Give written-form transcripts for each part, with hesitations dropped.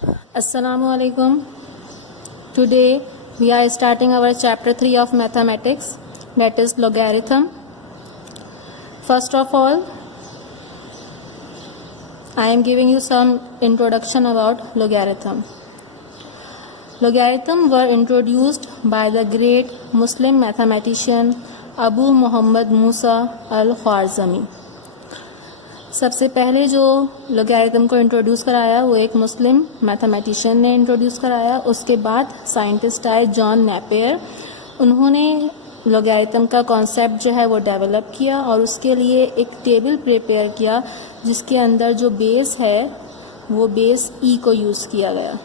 Assalamualaikum. Today we are starting our chapter 3 of mathematics, that is logarithm. First of all, I am giving you some introduction about logarithm. Logarithm were introduced by the great Muslim mathematician Abu Muhammad Musa al-Khwarizmi. सबसे पहले जो logarithm को introduce कराया वो एक मुस्लिम mathematician ने introduce कराया. उसके बाद साइंटिस्ट आए जॉन नेपियर. उन्होंने लोगैरिथम का कॉन्सेप्ट जो है वो डेवलप किया और उसके लिए एक टेबल प्रिपेयर किया जिसके अंदर जो बेस है वो बेस ई को यूज़ किया गया.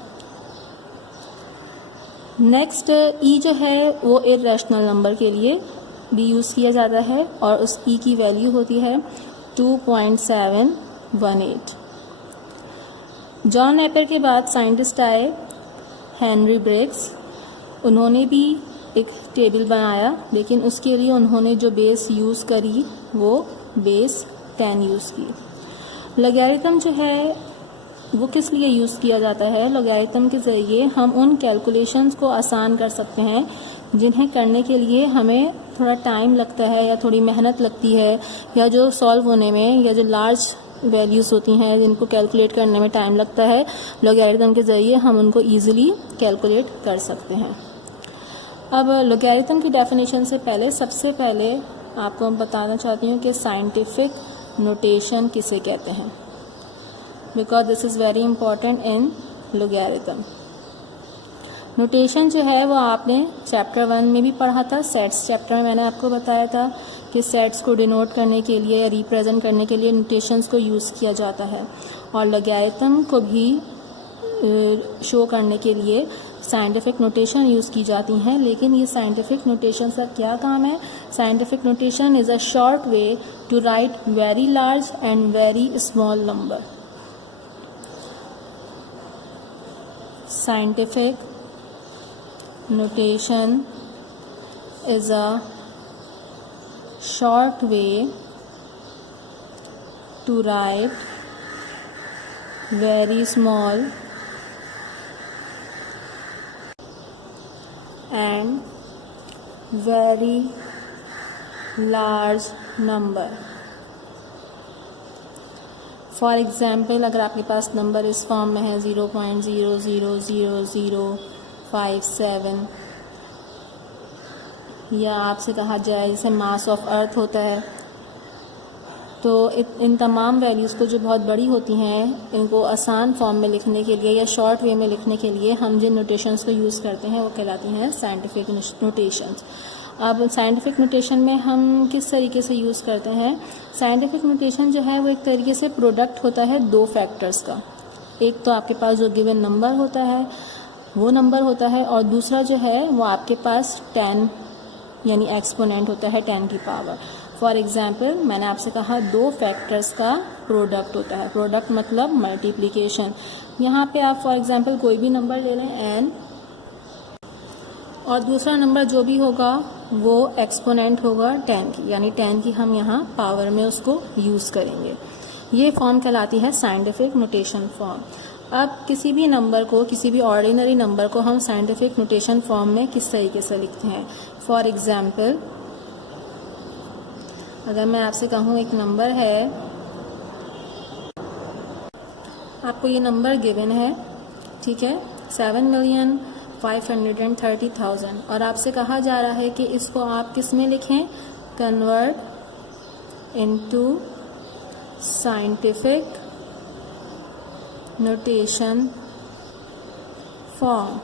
नेक्स्ट ई जो है वो इर्रेशनल नंबर के लिए भी यूज़ किया जाता है और उस ई की वैल्यू होती है 2.718. जॉन नेपियर के बाद साइंटिस्ट आए हेनरी ब्रेग्स. उन्होंने भी एक टेबल बनाया लेकिन उसके लिए उन्होंने जो बेस यूज़ करी वो बेस 10 यूज़ की. लोगैरिथम जो है वो किस लिए यूज़ किया जाता है? लोगैरिथम के ज़रिए हम उन कैलकुलेशंस को आसान कर सकते हैं जिन्हें करने के लिए हमें थोड़ा टाइम लगता है या थोड़ी मेहनत लगती है, या जो सॉल्व होने में या जो लार्ज वैल्यूज़ होती हैं जिनको कैलकुलेट करने में टाइम लगता है, लोगैरिथम के ज़रिए हम उनको ईजिली कैलकुलेट कर सकते हैं. अब लोगैरिथम की डेफिनेशन से पहले सबसे पहले आपको मैं बताना चाहती हूँ कि साइंटिफिक नोटेशन किसे कहते हैं, because this is very important in logarithm. Notation जो है वो आपने चैप्टर 1 में भी पढ़ा था. सेट्स चैप्टर में मैंने आपको बताया था कि सेट्स को डिनोट करने के लिए या रिप्रेजेंट करने के लिए नोटेशंस को यूज़ किया जाता है और लोगैरिथम को भी शो करने के लिए साइंटिफिक नोटेशन यूज़ की जाती हैं. लेकिन ये साइंटिफिक नोटेशन का क्या काम है? Scientific notation is a short way to write very large and very small number. Scientific notation is a short way to write very small and very large number. For example, अगर आपके पास number इस form में है 0.000057 या आपसे कहा जाए जैसे मास ऑफ अर्थ होता है, तो इन तमाम वैल्यूज़ को जो बहुत बड़ी होती हैं इनको आसान फॉर्म में लिखने के लिए या शॉर्ट वे में लिखने के लिए हम जिन नोटेशंस को यूज़ करते हैं वो कहलाती हैं साइंटिफिक नोटेशंस. अब साइंटिफिक नोटेशन में हम किस तरीके से यूज़ करते हैं? साइंटिफिक नोटेशन जो है वो एक तरीके से प्रोडक्ट होता है दो फैक्टर्स का. एक तो आपके पास जो गिवन नंबर होता है वो नंबर होता है और दूसरा जो है वो आपके पास 10 यानी एक्सपोनेंट होता है 10 की पावर. फॉर एग्ज़ाम्पल, मैंने आपसे कहा दो फैक्टर्स का प्रोडक्ट होता है. प्रोडक्ट मतलब मल्टीप्लिकेशन. यहाँ पे आप फॉर एग्ज़ाम्पल कोई भी नंबर ले लें n और दूसरा नंबर जो भी होगा वो एक्सपोनेंट होगा 10 की, यानी 10 की हम यहाँ पावर में उसको यूज़ करेंगे. ये फॉर्म कहलाती है साइंटिफिक नोटेशन फॉर्म. अब किसी भी नंबर को, किसी भी ऑर्डिनरी नंबर को हम साइंटिफिक नोटेशन फॉर्म में किस तरीके से लिखते हैं? फॉर एग्ज़ाम्पल, अगर मैं आपसे कहूँ एक नंबर है, आपको ये नंबर गिवन है, ठीक है, 7,530,000 और आपसे कहा जा रहा है कि इसको आप किस में लिखें? Convert into scientific notation form.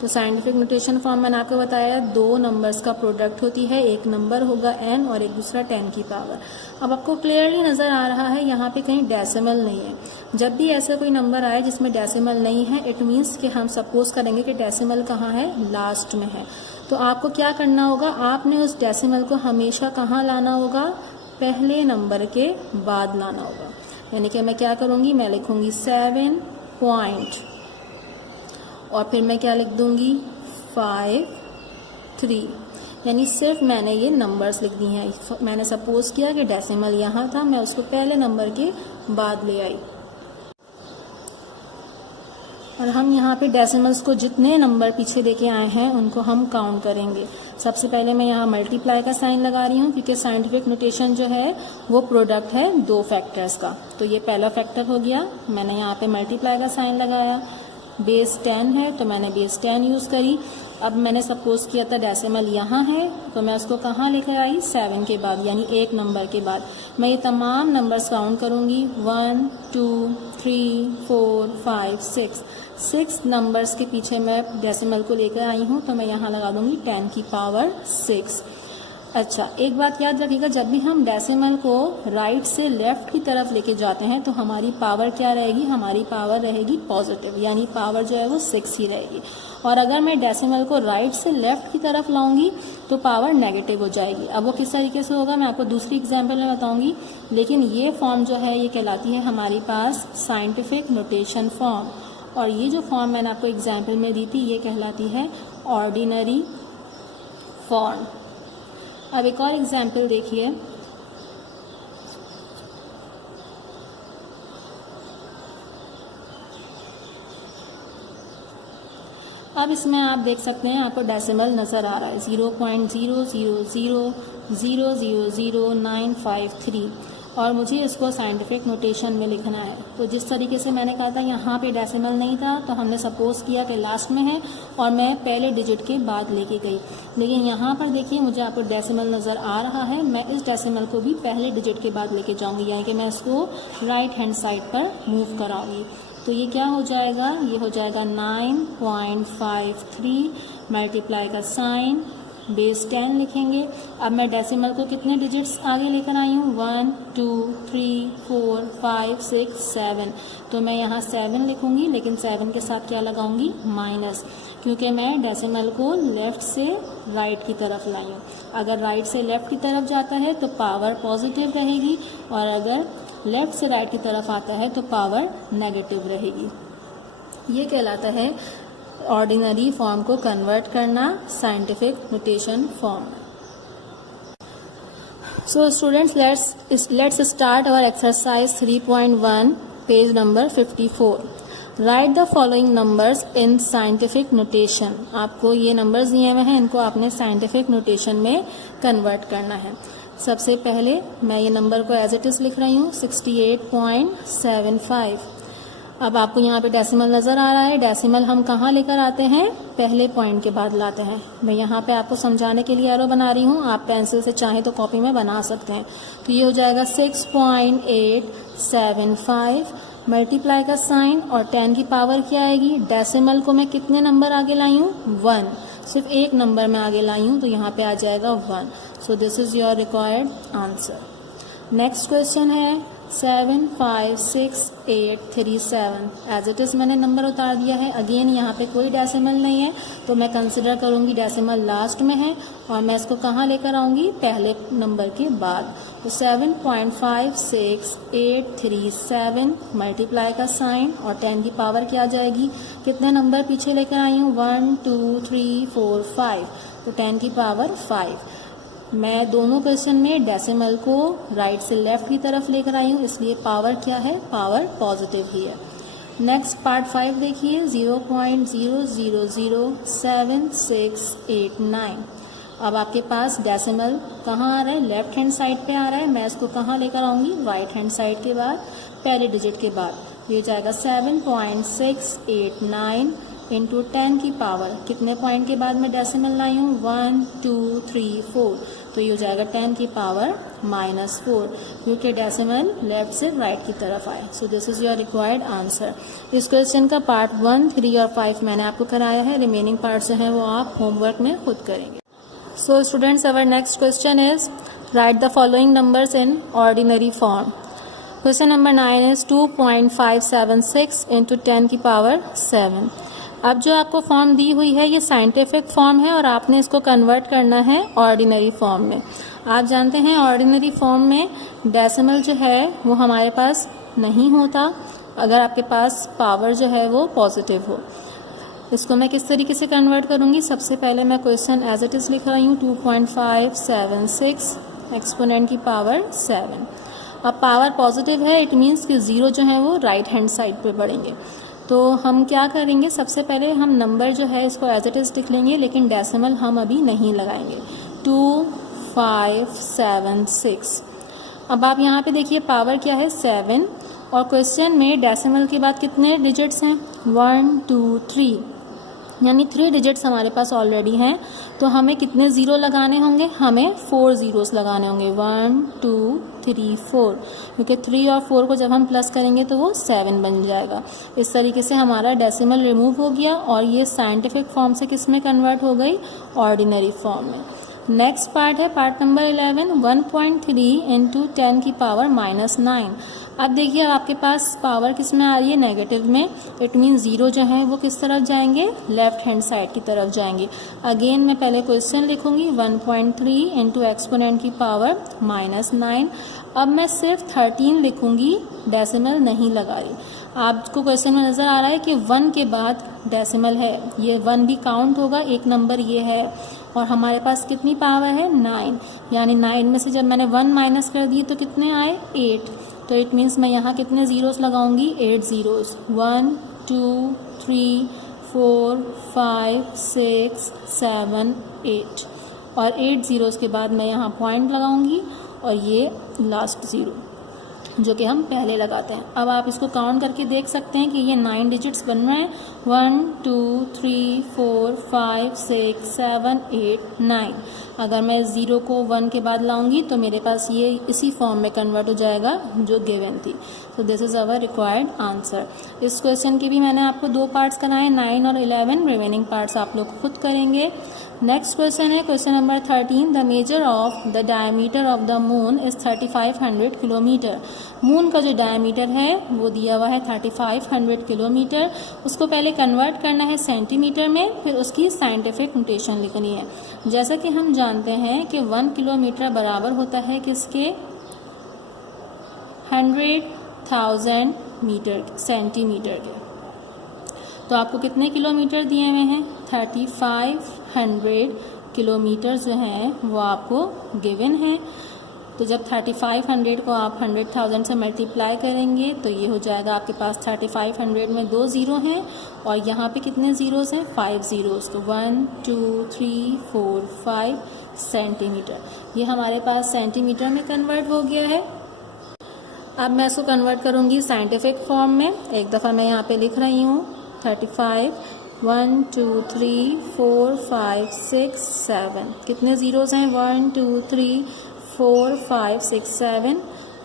तो साइंटिफिक नोटेशन फॉर्म मैंने आपको बताया दो नंबर्स का प्रोडक्ट होती है. एक नंबर होगा n और एक दूसरा 10 की पावर. अब आपको क्लियरली नज़र आ रहा है यहाँ पे कहीं डेसिमल नहीं है. जब भी ऐसा कोई नंबर आए जिसमें डेसिमल नहीं है, इट मीन्स कि हम सपोज करेंगे कि डेसिमल कहाँ है? लास्ट में है. तो आपको क्या करना होगा? आपने उस डेसिमल को हमेशा कहाँ लाना होगा? पहले नंबर के बाद लाना होगा. यानी कि मैं क्या करूँगी? मैं लिखूँगी 7 पॉइंट और फिर मैं क्या लिख दूँगी? 5 3, यानी सिर्फ मैंने ये नंबर्स लिख दी हैं. मैंने सपोज किया कि डेसिमल यहाँ था, मैं उसको पहले नंबर के बाद ले आई. और हम यहाँ पे डेसिमल्स को जितने नंबर पीछे लेके आए हैं उनको हम काउंट करेंगे। सबसे पहले मैं यहाँ मल्टीप्लाई का साइन लगा रही हूँ क्योंकि साइंटिफिक नोटेशन जो है वो प्रोडक्ट है दो फैक्टर्स का। तो ये पहला फैक्टर हो गया, मैंने यहाँ पे मल्टीप्लाई का साइन लगाया। बेस 10 है तो मैंने बेस 10 यूज़ करी। अब मैंने सपोज किया था डेसिमल यहाँ है तो मैं उसको कहाँ लेकर आई, 7 के बाद, यानी एक नंबर के बाद। मैं ये तमाम नंबर्स काउंट करूँगी, 1 2 3 4 5 6 नंबर्स के पीछे मैं डेसिमल को लेकर आई हूँ तो मैं यहाँ लगा दूँगी 10 की पावर 6। अच्छा, एक बात याद रखिएगा, जब भी हम डेसिमल को राइट से लेफ्ट की तरफ लेके जाते हैं तो हमारी पावर क्या रहेगी, हमारी पावर रहेगी पॉजिटिव, यानी पावर जो है वो 6 ही रहेगी। और अगर मैं डेसिमल को राइट से लेफ्ट की तरफ लाऊंगी तो पावर नेगेटिव हो जाएगी। अब वो किस तरीके से होगा मैं आपको दूसरी एग्जाम्पल में बताऊंगी, लेकिन ये फॉर्म जो है ये कहलाती है हमारे पास साइंटिफिक नोटेशन फॉर्म। और ये जो फॉर्म मैंने आपको एग्जाम्पल में दी थी ये कहलाती है ऑर्डिनरी फॉर्म। अब एक और एग्जाम्पल देखिए, अब इसमें आप देख सकते हैं आपको डेसिमल नज़र आ रहा है 0.00000953 और मुझे इसको साइंटिफिक नोटेशन में लिखना है। तो जिस तरीके से मैंने कहा था यहाँ पे डेसिमल नहीं था तो हमने सपोज किया कि लास्ट में है और मैं पहले डिजिट के बाद लेके गई, लेकिन यहाँ पर देखिए मुझे आपको डेसिमल नज़र आ रहा है। मैं इस डेसिमल को भी पहले डिजिट के बाद लेके जाऊँगी, यानी कि मैं इसको राइट हैंड साइड पर मूव कराऊँगी। तो ये क्या हो जाएगा, ये हो जाएगा 9.53 मल्टीप्लाई का साइन बेस 10 लिखेंगे। अब मैं डेसिमल को कितने डिजिट्स आगे लेकर आई हूँ, 1 2 3 4 5 6 7, तो मैं यहाँ 7 लिखूँगी, लेकिन 7 के साथ क्या लगाऊंगी, माइनस, क्योंकि मैं डेसिमल को लेफ़्ट से राइट की तरफ लाई हूँ। अगर राइट से लेफ़्ट की तरफ जाता है तो पावर पॉजिटिव रहेगी और अगर लेफ़्ट से राइट की तरफ आता है तो पावर नेगेटिव रहेगी। ये कहलाता है ऑर्डिनरी फॉर्म को कन्वर्ट करना scientific notation form. So students, let's start our exercise 3.1 page number 54। Write the following numbers in scientific notation. आपको ये नंबर्स दिए हुए हैं, इनको आपने साइंटिफिक नोटेशन में कन्वर्ट करना है। सबसे पहले मैं ये नंबर को एज इट इज़ लिख रही हूँ 68.75। अब आपको यहाँ पे डेसिमल नज़र आ रहा है। डेसिमल हम कहाँ लेकर आते हैं, पहले पॉइंट के बाद लाते हैं। मैं यहाँ पे आपको समझाने के लिए एरो बना रही हूँ, आप पेंसिल से चाहें तो कॉपी में बना सकते हैं। तो ये हो जाएगा 6.875 मल्टीप्लाई का साइन और 10 की पावर क्या आएगी, डेसिमल को मैं कितने नंबर आगे लाई हूँ, 1, सिर्फ एक नंबर में आगे लाई हूँ तो यहाँ पे आ जाएगा 1। So this is your required answer. Next question है 75687। एज इट इज़ मैंने नंबर उतार दिया है। अगेन यहाँ पे कोई डेसिमल नहीं है तो मैं कंसिडर करूँगी डेसिमल लास्ट में है और मैं इसको कहाँ लेकर आऊँगी, पहले नंबर के बाद। तो 7.56837 मल्टीप्लाई का साइन और 10 की पावर क्या आ जाएगी, कितने नंबर पीछे लेकर आई हूँ, 1 2 3 4 5, तो 10 की पावर 5। मैं दोनों क्वेश्चन में डेसिमल को राइट से लेफ्ट की तरफ लेकर आई हूँ, इसलिए पावर क्या है, पावर पॉजिटिव ही है। नेक्स्ट पार्ट 5 देखिए 0.0007689। अब आपके पास डेसिमल कहाँ आ रहा है, लेफ्ट हैंड साइड पे आ रहा है। मैं इसको कहाँ लेकर आऊँगी, राइट हैंड साइड के बाद, पहले डिजिट के बाद। ये जाएगा 7.689 इंटू 10 की पावर, कितने पॉइंट के बाद मैं डेसिमल लाई हूँ, 1 2 3 4, तो ये हो जाएगा 10 की पावर -4, क्योंकि डेसिमल लेफ्ट से राइट की तरफ आए। So this is your required answer. इस क्वेश्चन का पार्ट 1, 3 और 5 मैंने आपको कराया है, रिमेनिंग पार्ट जो है वो आप होमवर्क में खुद करेंगे। So students, our next question is right the following numbers in ordinary form. Question number 9 is 2.576 into 10 की पावर 7। अब जो आपको फॉर्म दी हुई है ये साइंटिफिक फॉर्म है और आपने इसको कन्वर्ट करना है ऑर्डिनरी फॉर्म में। आप जानते हैं ऑर्डिनरी फॉर्म में डेसिमल जो है वो हमारे पास नहीं होता अगर आपके पास पावर जो है वो पॉजिटिव हो। इसको मैं किस तरीके से कन्वर्ट करूंगी, सबसे पहले मैं क्वेश्चन एज इट इज़ लिख रही हूँ 2.576 एक्सपोनेंट की पावर 7। अब पावर पॉजिटिव है, इट मीन्स कि 0 जो है वो राइट हैंड साइड पे बढ़ेंगे। तो हम क्या करेंगे, सबसे पहले हम नंबर जो है इसको एज इट इज़ लिख लेंगे, लेकिन डेसिमल हम अभी नहीं लगाएंगे। 2 5 7 6। अब आप यहाँ पे देखिए पावर क्या है 7, और क्वेश्चन में डेसिमल के बाद कितने डिजिट्स हैं 1 2 3, यानी 3 डिजिट्स हमारे पास ऑलरेडी हैं। तो हमें कितने ज़ीरो लगाने होंगे, हमें 4 ज़ीरोस लगाने होंगे 1 2 3 4, क्योंकि 3 और 4 को जब हम प्लस करेंगे तो वो 7 बन जाएगा। इस तरीके से हमारा डेसिमल रिमूव हो गया और ये साइंटिफिक फॉर्म से किस में कन्वर्ट हो गई, ऑर्डिनरी फॉर्म में। नेक्स्ट पार्ट है पार्ट नंबर 11, 1.3 इंटू 10 की पावर -9। अब देखिए आपके पास पावर किस में आ रही है, नेगेटिव में। इट मीन ज़ीरो जो है वो किस तरफ जाएंगे, लेफ्ट हैंड साइड की तरफ जाएंगे। अगेन मैं पहले क्वेश्चन लिखूंगी 1.3 इंटू एक्सपोनेंट की पावर -9। अब मैं सिर्फ 13 लिखूंगी, डेसिमल नहीं लगा रही। आपको क्वेश्चन में नज़र आ रहा है कि 1 के बाद डेसिमल है, ये 1 भी काउंट होगा, एक नंबर ये है, और हमारे पास कितनी पावर है 9, यानी 9 में से जब मैंने 1 माइनस कर दिए तो कितने आए 8। तो इट मीन्स मैं यहाँ कितने ज़ीरोस लगाऊंगी, 8 ज़ीरोस, 1 2 3 4 5 6 7 8, और 8 ज़ीरोस के बाद मैं यहाँ पॉइंट लगाऊंगी और ये लास्ट ज़ीरो जो कि हम पहले लगाते हैं। अब आप इसको काउंट करके देख सकते हैं कि ये 9 डिजिट्स बन रहे हैं, 1 2 3 4 5 6 7 8 9। अगर मैं ज़ीरो को 1 के बाद लाऊंगी तो मेरे पास ये इसी फॉर्म में कन्वर्ट हो जाएगा जो गिवन थी। तो this is our required answer. इस क्वेश्चन के भी मैंने आपको 2 पार्ट्स कराए, 9 और 11, रिमेनिंग पार्ट्स आप लोग खुद करेंगे। नेक्स्ट क्वेश्चन है question number 13, the measure of the diameter of the moon is 3500 kilometre. Moon का जो डायमीटर है वो दिया हुआ है 3500 किलोमीटर। उसको पहले कन्वर्ट करना है सेंटीमीटर में, फिर उसकी साइंटिफिक नोटेशन लिखनी है। जैसा कि हम जानते हैं कि 1 किलोमीटर बराबर होता है किसके, 100,000 मीटर सेंटीमीटर के। तो आपको कितने किलोमीटर दिए हुए हैं, 3500 किलोमीटर जो हैं वो आपको गिवन है। तो जब 3500 को आप 100,000 से मल्टीप्लाई करेंगे तो ये हो जाएगा आपके पास 3500 में 2 ज़ीरो हैं, और यहाँ पे कितने ज़ीरोस हैं, 5 ज़ीरोस। तो 1 2 3 4 5 सेंटीमीटर, ये हमारे पास सेंटीमीटर में कन्वर्ट हो गया है। अब मैं इसको कन्वर्ट करूँगी साइंटिफिक फॉर्म में। एक दफ़ा मैं यहाँ पे लिख रही हूँ 35, 1 2 3 4 5 6 7, कितने ज़ीरोज़ हैं, 1 2 3 4 5 6 7,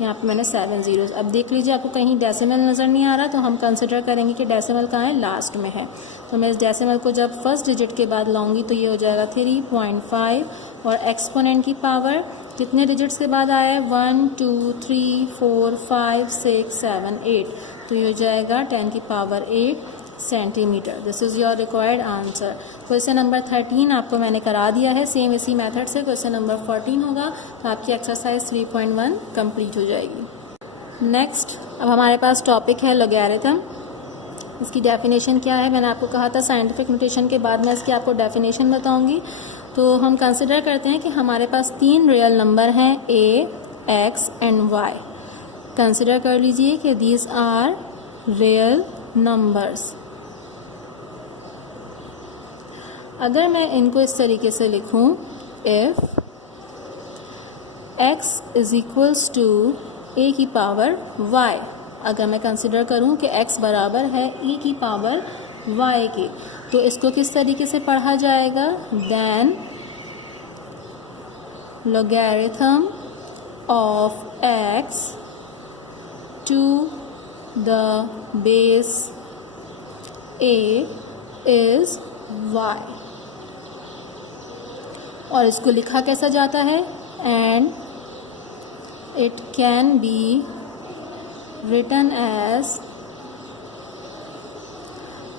यहाँ पे मैंने 7 ज़ीरोज़। अब देख लीजिए आपको कहीं डेसिमल नज़र नहीं आ रहा, तो हम कंसिडर करेंगे कि डेसिमल कहाँ है, लास्ट में है। तो मैं इस डेसिमल को जब फर्स्ट डिजिट के बाद लाऊंगी तो ये हो जाएगा 3.5, और एक्सपोनेंट की पावर कितने डिजिट्स के बाद आया है, 1 2 3 4 5 6 7 8, तो ये हो जाएगा 10 की power 8 centimetre. This is your required answer. Question number 13 आपको मैंने करा दिया है, सेम इसी मेथड से क्वेश्चन नंबर 14 होगा, तो आपकी एक्सरसाइज 3.1 कंप्लीट हो जाएगी। नेक्स्ट अब हमारे पास टॉपिक है लॉगरिथम। इसकी डेफिनेशन क्या है, मैंने आपको कहा था साइंटिफिक नोटेशन के बाद मैं इसकी आपको डेफिनेशन बताऊंगी। तो हम कंसिडर करते हैं कि हमारे पास 3 रियल नंबर हैं a, x and y। Consider कर लीजिए कि दीज आर रियल नंबर्स। अगर मैं इनको इस तरीके से लिखूं, if x is equals to a की पावर y, अगर मैं कंसिडर करूं कि x बराबर है e की पावर y के, तो इसको किस तरीके से पढ़ा जाएगा, then logarithm of x to the base a is y। और इसको लिखा कैसा जाता है, and it can be written as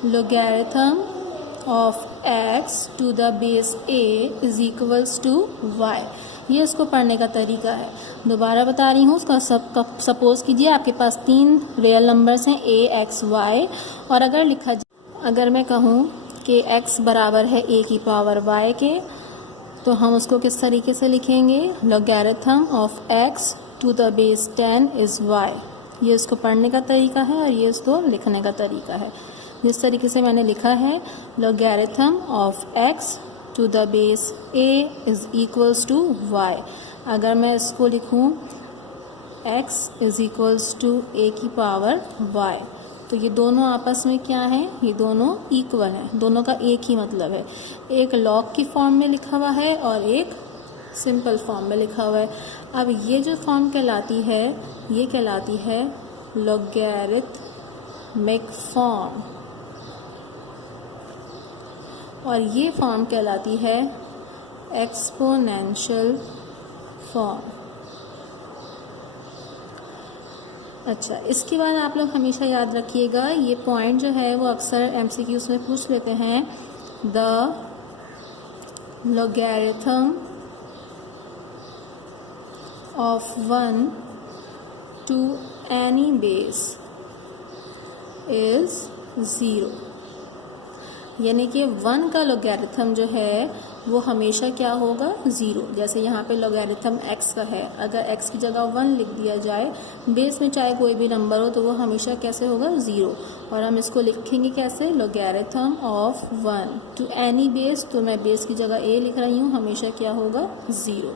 logarithm of x to the base a is equals to y। ये इसको पढ़ने का तरीका है। दोबारा बता रही हूँ, उसका सपोज कीजिए आपके पास 3 रियल नंबर्स हैं a, x, y, और अगर मैं कहूँ कि x बराबर है a की पावर y के, तो हम उसको किस तरीके से लिखेंगे, logarithm of x to the base 10 is y। ये इसको पढ़ने का तरीका है और ये इसको लिखने का तरीका है। जिस तरीके से मैंने लिखा है logarithm of x to the base a is equals to y। अगर मैं इसको लिखूं x is equals to a की पावर y, तो ये दोनों आपस में क्या है, ये दोनों इक्वल हैं, दोनों का एक ही मतलब है। एक लॉग की फॉर्म में लिखा हुआ है और एक सिंपल फॉर्म में लिखा हुआ है। अब ये जो फॉर्म कहलाती है ये कहलाती है लॉगरिथमिक फॉर्म, और ये फॉर्म कहलाती है एक्सपोनेंशियल फॉर्म। अच्छा, इसके बाद आप लोग हमेशा याद रखिएगा, ये पॉइंट जो है वो अक्सर एमसीक्यूज में पूछ लेते हैं। The logarithm of 1 to any base is 0, यानी कि 1 का लॉगरिथम जो है वो हमेशा क्या होगा, 0। जैसे यहाँ पे लॉगरिथम x का है, अगर x की जगह 1 लिख दिया जाए, बेस में चाहे कोई भी नंबर हो, तो वो हमेशा कैसे होगा, 0। और हम इसको लिखेंगे कैसे, logarithm of 1 to any base, तो मैं बेस की जगह a लिख रही हूँ, हमेशा क्या होगा, 0।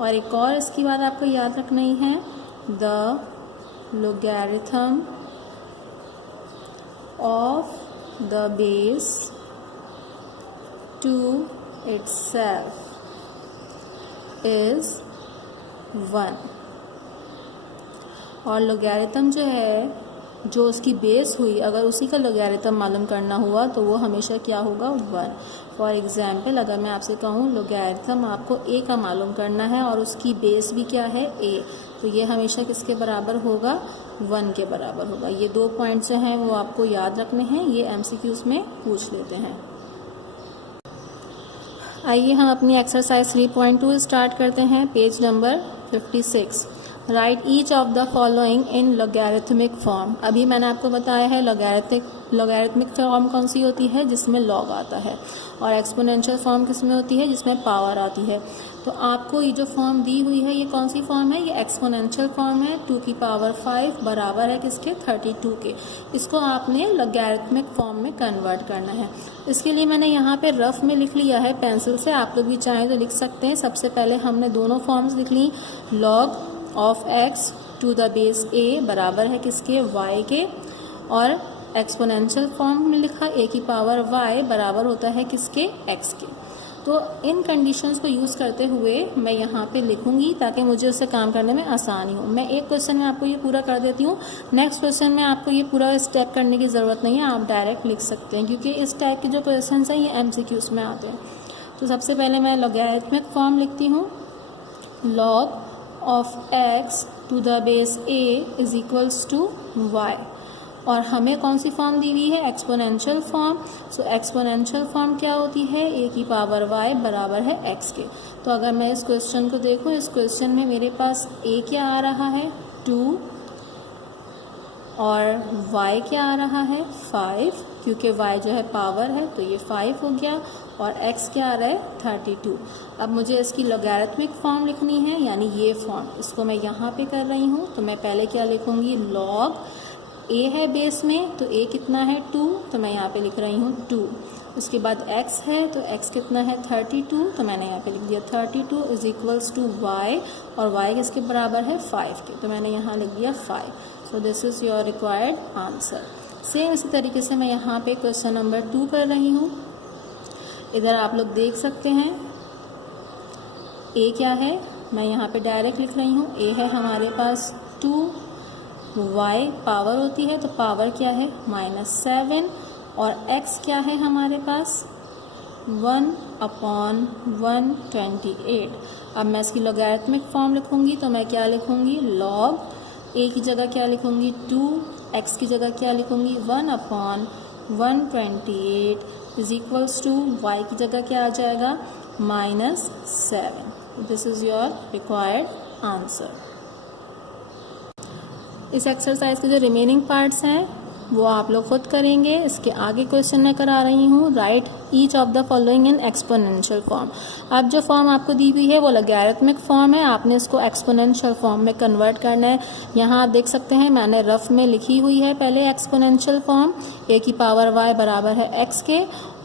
और एक और इसकी बात आपको याद रखना ही है, the logarithm of the base to itself is 1। और लॉगरिथम जो है, जो उसकी बेस हुई, अगर उसी का लॉगरिथम मालूम करना हुआ तो वो हमेशा क्या होगा, 1। फॉर एग्जाम्पल, अगर मैं आपसे कहूँ लॉगरिथम आपको a का मालूम करना है और उसकी बेस भी क्या है, a, तो ये हमेशा किसके बराबर होगा, 1 के बराबर होगा। ये 2 पॉइंट्स जो हैं वो आपको याद रखने हैं, ये एमसीक्यूज में पूछ लेते हैं। आइए हम अपनी एक्सरसाइज 3.2 स्टार्ट करते हैं। Page number 56। Right each of the following in logarithmic form. अभी मैंने आपको बताया है लॉगरिथमिक फॉर्म कौन सी होती है, जिसमें लॉग आता है, और एक्सपोनेंशियल फॉर्म किसमें होती है, जिसमें पावर आती है। तो आपको ये जो फॉर्म दी हुई है, ये कौन सी फॉर्म है, ये एक्सपोनेंशियल फॉर्म है। 2 की पावर 5 बराबर है किसके, 32 के। इसको आपने लॉगरिथमिक फॉर्म में कन्वर्ट करना है। इसके लिए मैंने यहाँ पे रफ में लिख लिया है पेंसिल से, आप लोग भी चाहें तो लिख सकते हैं। सबसे पहले हमने दोनों फॉर्म्स लिख ली। Log of x to the base a बराबर है किसके, y के, और एक्सपोनेंशियल फॉर्म में लिखा a की पावर y बराबर होता है किसके, x के। तो इन कंडीशंस को यूज़ करते हुए मैं यहाँ पे लिखूंगी ताकि मुझे उससे काम करने में आसानी हो। मैं एक क्वेश्चन में आपको ये पूरा कर देती हूँ, नेक्स्ट क्वेश्चन में आपको ये पूरा स्टेप करने की ज़रूरत नहीं है, आप डायरेक्ट लिख सकते हैं, क्योंकि इस टाइप के जो क्वेश्चन हैं ये MCQs में आते हैं। तो सबसे पहले मैं लॉगरिथमिक फॉर्म लिखती हूँ। Log of x to the base a is equals to y, और हमें कौन सी फॉर्म दी हुई है, exponential form. So exponential form क्या होती है, a की पावर y बराबर है x के। तो अगर मैं इस क्वेश्चन को देखूं, इस क्वेश्चन में मेरे पास a क्या आ रहा है, 2, और y क्या आ रहा है, 5, क्योंकि y जो है पावर है तो ये 5 हो गया, और x क्या आ रहा है, 32। अब मुझे इसकी लॉगरिथमिक फॉर्म लिखनी है, यानी ये फॉर्म, इसको मैं यहाँ पे कर रही हूँ। तो मैं पहले क्या लिखूँगी, लॉग a है बेस में, तो a कितना है, 2, तो मैं यहाँ पे लिख रही हूँ 2। उसके बाद x है, तो x कितना है, 32, तो मैंने यहाँ पे लिख दिया 32 इज इक्वल्स टू y, और y किसके बराबर है, 5 के, तो मैंने यहाँ लिख दिया 5। So this is your required answer. Same इसी तरीके से मैं यहाँ पे क्वेश्चन नंबर 2 कर रही हूँ। इधर आप लोग देख सकते हैं a क्या है, मैं यहाँ पे डायरेक्ट लिख रही हूँ। a है हमारे पास 2, y पावर होती है, तो पावर क्या है, -7, और x क्या है हमारे पास, 1/128। अब मैं इसकी लॉगरिथमिक फॉर्म लिखूंगी, तो मैं क्या लिखूंगी, लॉग a की जगह क्या लिखूंगी, 2, x की जगह क्या लिखूंगी, 1/128 इज इक्वल्स टू y की जगह क्या आ जाएगा, -7। This is your required answer. इस एक्सरसाइज के जो रिमेनिंग पार्ट्स हैं वो आप लोग खुद करेंगे। इसके आगे क्वेश्चन मैं करा रही हूँ, right each of the following in exponential form. अब जो फॉर्म आपको दी हुई है वो लॉगरिथमिक फॉर्म है, आपने इसको एक्सपोनेंशियल फॉर्म में कन्वर्ट करना है। यहाँ आप देख सकते हैं मैंने रफ में लिखी हुई है पहले एक्सपोनेंशियल फॉर्म, ए की पावर y बराबर है x के,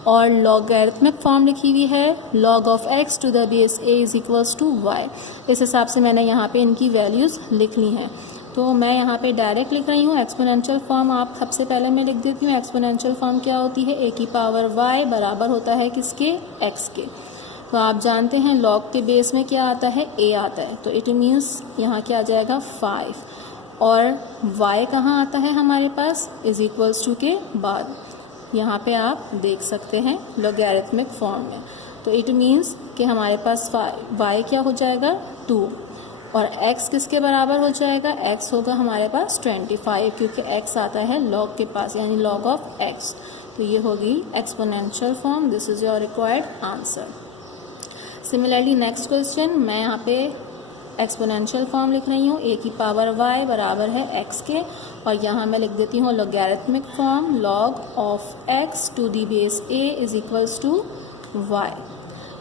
और लॉगरिथमिक फॉर्म लिखी हुई है log of x to the base a is equals to y। इस हिसाब से मैंने यहाँ पे इनकी वैल्यूज़ लिख ली हैं। तो मैं यहाँ पे डायरेक्ट लिख रही हूँ एक्सपोनेंशियल फॉर्म। आप सबसे पहले मैं लिख देती हूँ एक्सपोनेंशियल फॉर्म क्या होती है, a की पावर y बराबर होता है किसके, x के। तो आप जानते हैं log के बेस में क्या आता है, a आता है, तो इट मीन्स यहाँ क्या आ जाएगा 5, और y कहाँ आता है हमारे पास, इज इक्वल्स टू के बाद। यहाँ पे आप देख सकते हैं लॉगरिथमिक फॉर्म में, तो इट मीन्स कि हमारे पास y क्या हो जाएगा 2, और x किसके बराबर हो जाएगा, x होगा हमारे पास 25, क्योंकि x आता है log के पास, यानी log ऑफ x। तो ये होगी exponential form. This is your required answer. Similarly next question, मैं यहाँ पे एक्सपोनेंशियल फॉर्म लिख रही हूँ, a की पावर y बराबर है x के, और यहाँ मैं लिख देती हूँ logarithmic form log of x to the base a is equals to y।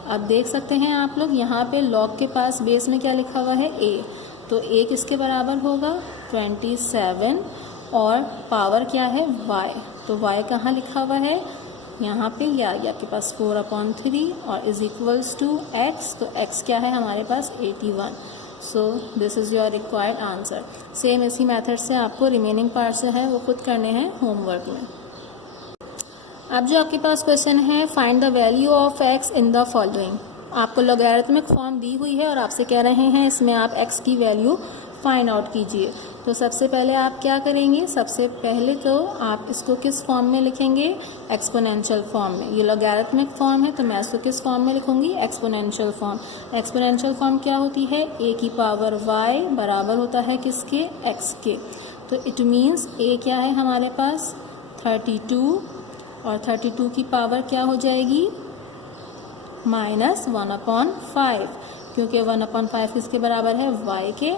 अब देख सकते हैं आप लोग यहाँ पे log के पास बेस में क्या लिखा हुआ है, a, तो a किसके बराबर होगा 27, और पावर क्या है y, तो y कहाँ लिखा हुआ है, यहाँ पे ये आ गया आपके पास 4/3, और इज इक्वल्स टू x, तो x क्या है हमारे पास 81। So this is your required answer. Same इसी मेथड से आपको रिमेनिंग पार्ट्स है वो खुद करने हैं होमवर्क में। अब जो आपके पास क्वेश्चन है, find the value of x in the following. आपको लॉगरिथमिक फॉर्म दी हुई है और आपसे कह रहे हैं इसमें आप x की वैल्यू फाइंड आउट कीजिए। तो सबसे पहले आप क्या करेंगे, सबसे पहले तो आप इसको किस फॉर्म में लिखेंगे, एक्सपोनेंशियल फॉर्म में। ये लॉगरिथमिक फॉर्म है तो मैं इसको किस फॉर्म में लिखूंगी, एक्सपोनेंशियल फॉर्म। एक्सपोनेंशियल फॉर्म क्या होती है, a की पावर y बराबर होता है किसके, x के। तो इट मीन्स a क्या है हमारे पास 32, और 32 की पावर क्या हो जाएगी -1/5, क्योंकि 1/5 किसके बराबर है, y के,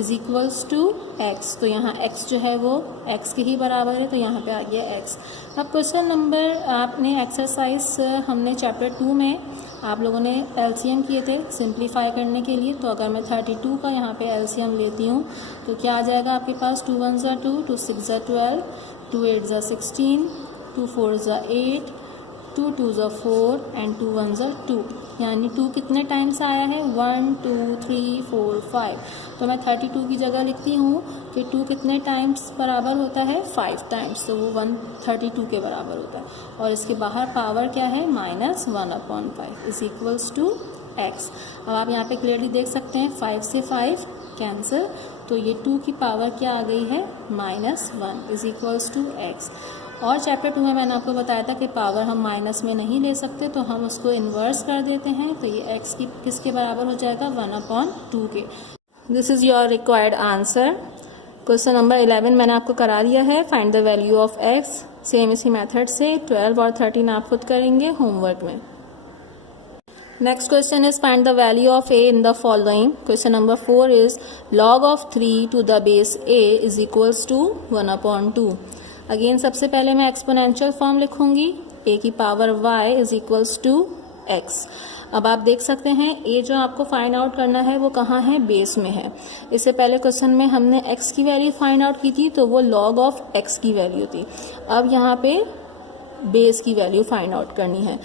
इज इक्वल्स टू x। तो यहाँ x जो है वो x के ही बराबर है, तो यहाँ पे आ गया x। अब क्वेश्चन नंबर आपने एक्सरसाइज हमने चैप्टर 2 में आप लोगों ने एलसीएम किए थे सिंप्लीफाई करने के लिए। तो अगर मैं 32 का यहाँ पे एलसीएम लेती हूँ तो क्या आ जाएगा आपके पास, 2 1 ज़ा 2, 2 6 ज़ा 12, 2 8 ज़ा 16, 2 4 ज़ा 8, 2 2 ज़ा 4 एंड 2 1 ज़ा 2, यानी 2 कितने टाइम्स आया है, 1 2 3 4 5। तो मैं 32 की जगह लिखती हूँ कि 2 कितने टाइम्स बराबर होता है, 5 टाइम्स, तो वो 132 के बराबर होता है। और इसके बाहर पावर क्या है, -1/5 इज इक्वल्स टू x। अब आप यहाँ पे क्लियरली देख सकते हैं 5 से 5 कैंसिल, तो ये 2 की पावर क्या आ गई है, -1 इज इक्वल्स टू x। और चैप्टर 2 में मैंने आपको बताया था कि पावर हम माइनस में नहीं ले सकते, तो हम उसको इन्वर्स कर देते हैं, तो ये x की किसके बराबर हो जाएगा, 1/2 के। This is your required answer. Question number 11 मैंने आपको करा दिया है, find the value of x। Same इसी मेथड से 12 और 13 आप खुद करेंगे होमवर्क में। Next question is find the value of a in the following. Question number 4 is log of 3 to the base a is equals to 1/2। Again सबसे पहले मैं एक्सपोनेंशियल फॉर्म लिखूंगी, a की power y is equals to x। अब आप देख सकते हैं a जो आपको फाइंड आउट करना है वो कहाँ है, बेस में है। इससे पहले क्वेश्चन में हमने x की वैल्यू फाइंड आउट की थी, तो वो log ऑफ x की वैल्यू थी। अब यहाँ पे बेस की वैल्यू फाइंड आउट करनी है,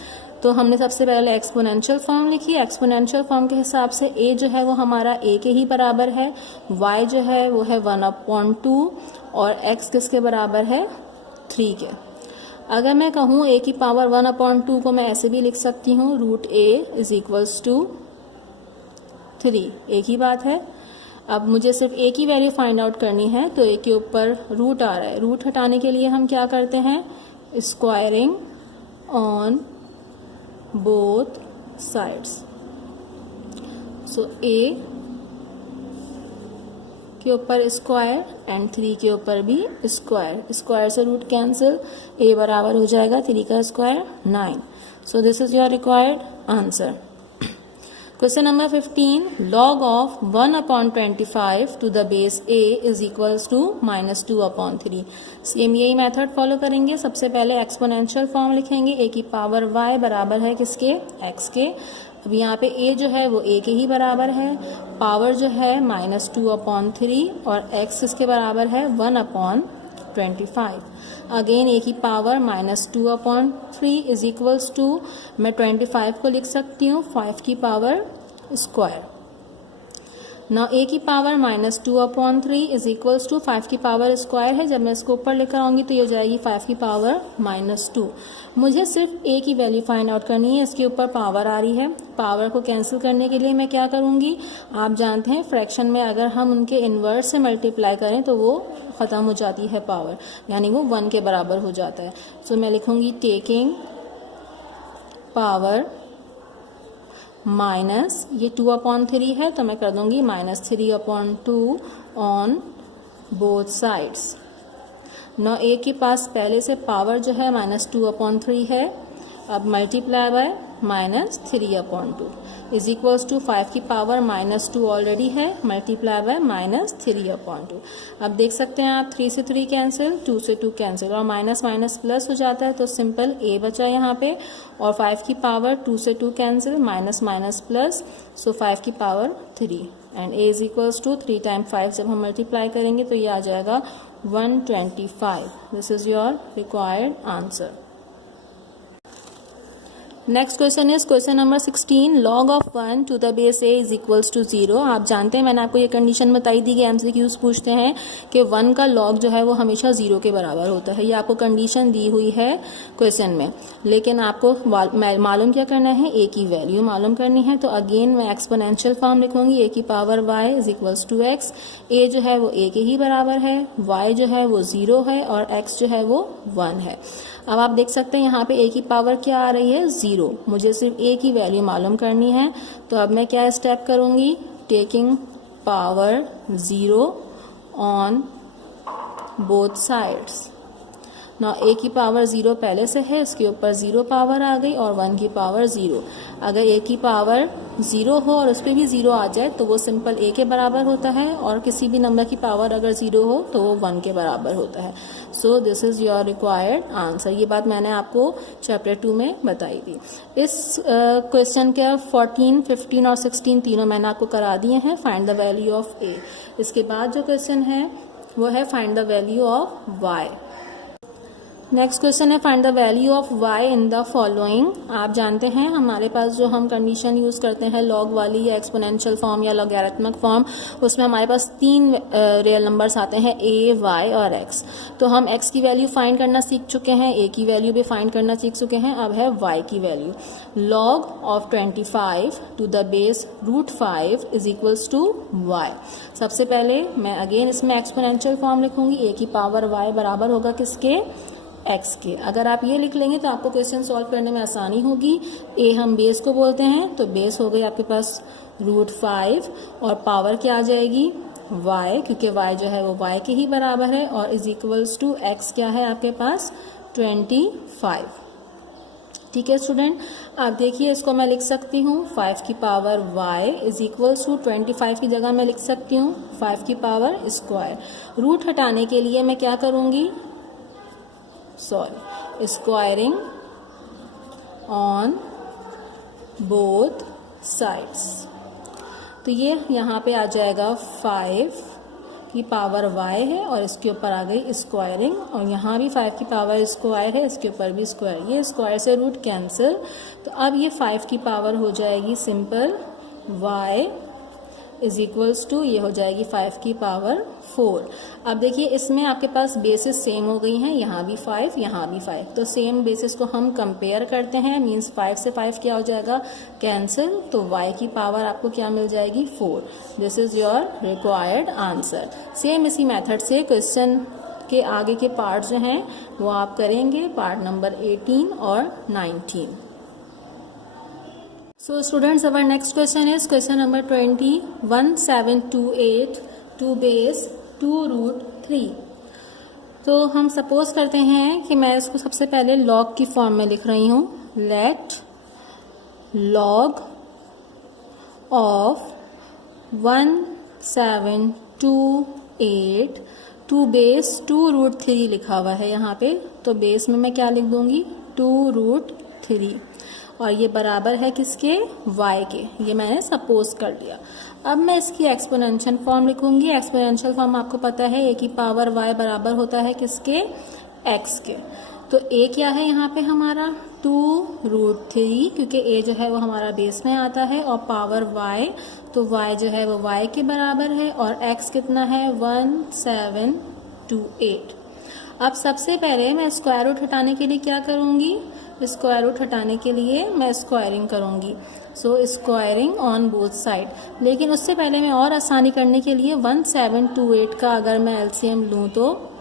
तो हमने सबसे पहले एक्सपोनेंशियल फॉर्म लिखी। एक्सपोनेंशियल फॉर्म के हिसाब से a जो है वो हमारा a के ही बराबर है, y जो है वो है 1/2, और x किसके बराबर है, 3 के। अगर मैं कहूँ a की पावर 1/2 को मैं ऐसे भी लिख सकती हूँ, √a इज इक्वल्स टू 3, एक ही बात है। अब मुझे सिर्फ a की वैल्यू फाइंड आउट करनी है, तो a के ऊपर रूट आ रहा है, रूट हटाने के लिए हम क्या करते हैं, squaring on both sides. So a के ऊपर स्क्वायर एंड 3 के ऊपर भी स्क्वायर, स्क्वायर से रूट कैंसिल, a बराबर हो जाएगा 3 का square 9। So this is your required answer. Question number 15, log of 1/25 to the base a is equals to -2/3। Same यही मेथड फॉलो करेंगे। सबसे पहले एक्सपोनेंशियल फॉर्म लिखेंगे, a की पावर y बराबर है किसके, x के। अब यहाँ पे a जो है वो a के ही बराबर है, पावर जो है -2/3 और x इसके बराबर है 1/25। अगेन a की पावर -2/3 इज इक्वल्स टू, मैं 25 को लिख सकती हूँ 5 की पावर स्क्वायर। ना a की पावर -2/3 इज इक्वल्स टू 5 की पावर स्क्वायर है। जब मैं इसको ऊपर लेकर आऊंगी तो ये हो जाएगी 5 की पावर -2। मुझे सिर्फ a की वैल्यू फाइंड आउट करनी है, इसके ऊपर पावर आ रही है। पावर को कैंसिल करने के लिए मैं क्या करूंगी, आप जानते हैं फ्रैक्शन में अगर हम उनके इन्वर्स से मल्टीप्लाई करें तो वो ख़त्म हो जाती है पावर, यानी वो 1 के बराबर हो जाता है। सो मैं लिखूंगी टेकिंग पावर माइनस, ये 2/3 है तो मैं कर दूंगी -3/2 on both sides. Now a के पास पहले से पावर जो है -2/3 है, अब multiply by -3/2 is equals to 5 की पावर -2 ऑलरेडी है, मल्टीप्लाई बाय -3/2। अब देख सकते हैं आप 3 से 3 कैंसिल, 2 से 2 कैंसिल और माइनस माइनस प्लस हो जाता है, तो सिंपल a बचा यहाँ पे। और 5 की पावर 2 से 2 cancel, minus minus plus, so 5 की power 3 and a is equals to 3 time 5 जब हम मल्टीप्लाई करेंगे तो ये आ जाएगा 125। This is your required answer. Next question is question number 16, log of 1 to the base a is equals to 0। आप जानते हैं मैंने आपको ये कंडीशन बताई थी कि एमसीक्यूज पूछते हैं कि 1 का log जो है वो हमेशा 0 के बराबर होता है। ये आपको कंडीशन दी हुई है क्वेश्चन में, लेकिन आपको मालूम क्या करना है, a की वैल्यू मालूम करनी है। तो अगेन मैं एक्सपोनेंशियल फॉर्म लिखूंगी, a की power y is equals to x। a जो है वो a के ही बराबर है, y जो है वो 0 है और x जो है वो 1 है। अब आप देख सकते हैं यहाँ पे a की पावर क्या आ रही है, 0। मुझे सिर्फ a की वैल्यू मालूम करनी है, तो अब मैं क्या स्टेप करूँगी, taking power 0 on both sides. ना a की पावर 0 पहले से है, इसके ऊपर 0 पावर आ गई और 1 की पावर 0। अगर a की पावर 0 हो और उस पर भी 0 आ जाए तो वो सिंपल a के बराबर होता है, और किसी भी नंबर की पावर अगर 0 हो तो वो 1 के बराबर होता है। So this is your required answer. ये बात मैंने आपको चैप्टर 2 में बताई थी। इस क्वेश्चन के 14, 15 और 16 तीनों मैंने आपको करा दिए हैं। Find the value of a। इसके बाद जो क्वेश्चन है वो है find the value of y। Next question है find the value of y in the following. आप जानते हैं हमारे पास जो हम कंडीशन यूज करते हैं लॉग वाली या एक्सपोनेंशियल फॉर्म या लॉगैरिथमिक फॉर्म, उसमें हमारे पास 3 रियल नंबर्स आते हैं a, y और x। तो हम x की वैल्यू फाइंड करना सीख चुके हैं, a की वैल्यू भी फाइंड करना सीख चुके हैं, अब है y की value. Log of 25 to the base √5 is equals to y। सबसे पहले मैं अगेन इसमें एक्सपोनेंशियल फॉर्म लिखूंगी, a की पावर y बराबर होगा किसके, x के। अगर आप ये लिख लेंगे तो आपको क्वेश्चन सॉल्व करने में आसानी होगी। a हम बेस को बोलते हैं, तो बेस हो गई आपके पास √5 और पावर क्या आ जाएगी y, क्योंकि y जो है वो y के ही बराबर है, और इज इक्वल्स टू x क्या है आपके पास 25। ठीक है स्टूडेंट, आप देखिए इसको मैं लिख सकती हूँ 5 की power y is equals to 25 की जगह मैं लिख सकती हूँ 5 की पावर स्क्वायर। रूट हटाने के लिए मैं क्या करूँगी, स्क्वायरिंग ऑन बोथ साइड्स। तो ये यहाँ पे आ जाएगा 5 की पावर y है और इसके ऊपर आ गई स्क्वायरिंग, और यहाँ भी 5 की पावर स्क्वायर है, इसके ऊपर भी स्क्वायर। ये स्क्वायर से रूट कैंसिल, तो अब ये 5 की पावर हो जाएगी simple y is equals to, ये हो जाएगी 5 की पावर 4। अब देखिए इसमें आपके पास बेसिस सेम हो गई हैं, यहाँ भी 5 यहाँ भी 5, तो सेम बेसिस को हम कंपेयर करते हैं, मींस 5 से 5 क्या हो जाएगा कैंसिल, तो y की पावर आपको क्या मिल जाएगी 4। This is your required answer. Same इसी मेथड से क्वेश्चन के आगे के पार्ट जो हैं वो आप करेंगे, पार्ट नंबर 18 और 19। So students, our next question is question number 20, 1728 to base 2√3। तो हम सपोज करते हैं कि मैं इसको सबसे पहले लॉग की फॉर्म में लिख रही हूँ। Let log of 1728 to base 2√3 लिखा हुआ है यहाँ पे, तो बेस में मैं क्या लिख दूंगी 2√3 और ये बराबर है किसके y के, ये मैंने सपोज कर लिया। अब मैं इसकी एक्सपोनेंशियल फॉर्म लिखूंगी। एक्सपोनेंशियल फॉर्म आपको पता है a की पावर y बराबर होता है किसके x के। तो a क्या है यहाँ पे हमारा 2√3 क्योंकि a जो है वो हमारा बेस में आता है और पावर y, तो y जो है वो y के बराबर है और x कितना है 1728। अब सबसे पहले मैं स्क्वायर रूट हटाने के लिए क्या करूँगी, स्क्वायर रूट हटाने के लिए मैं स्क्वायरिंग करूँगी। सो स्क्वायरिंग ऑन बोथ साइड। लेकिन उससे पहले मैं और आसानी करने के लिए 1728 का अगर मैं एलसीएम लूँ तो